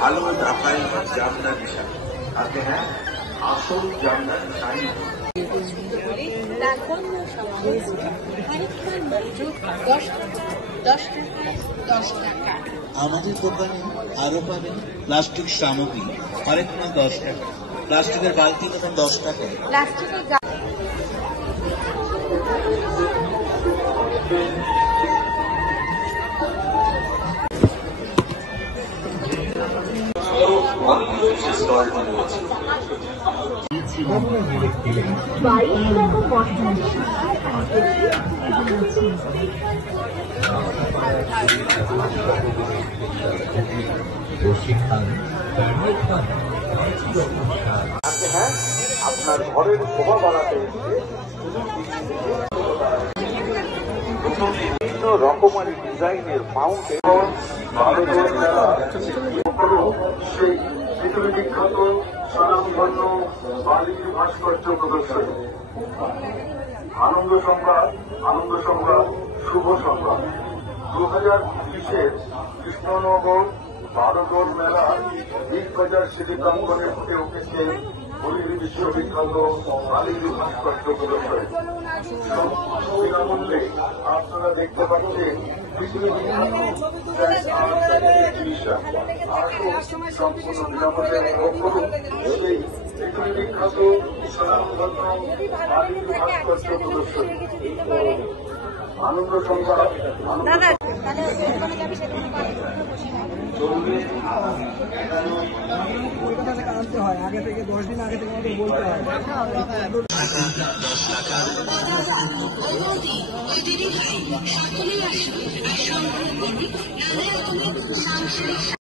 ভালো রাখাইন জামদানি শাড়ি আতে হ্যাঁ আসল জামদানি শাড়ি। আমাদের দোকানে আরো পাবেন প্লাস্টিক সামগ্রী, হরেক মাল 10 টাকা, প্লাস্টিকের বালতি পাবেন 10 টাকায়। হ্যাঁ আপনার ঘরের শোভা বাড়াতে বিভিন্ন রকমের ডিজাইনের মাউন্টেন সেই পৃথিবী বিখ্যাত স্বনামধন্য বালির ভাস্কর্য প্রদর্শনী। আনন্দ সংবাদ শুভ সংবাদ 2020 কৃষ্ণনগর বারোদোল মেলা বিগ বাজার সিটি প্রাঙ্গণে ফুটে উঠেছে হরির বিশ্ববিখ্যাত বালির ভাস্কর্য প্রদর্শনী। বিনামূল্যে আপনারা দেখতে পাচ্ছেন পৃথিবী বিখ্যাত সম্পূর্ণ বিনামূল্যে সেই পৃথিবী বিখ্যাত স্বনামধন্য বালির ভাস্কর্য প্রদর্শনী। আনন্দ সংবাদ আনতে হয় আগে থেকে 10 দিন আগে থেকে আমাদের বলতে হয়।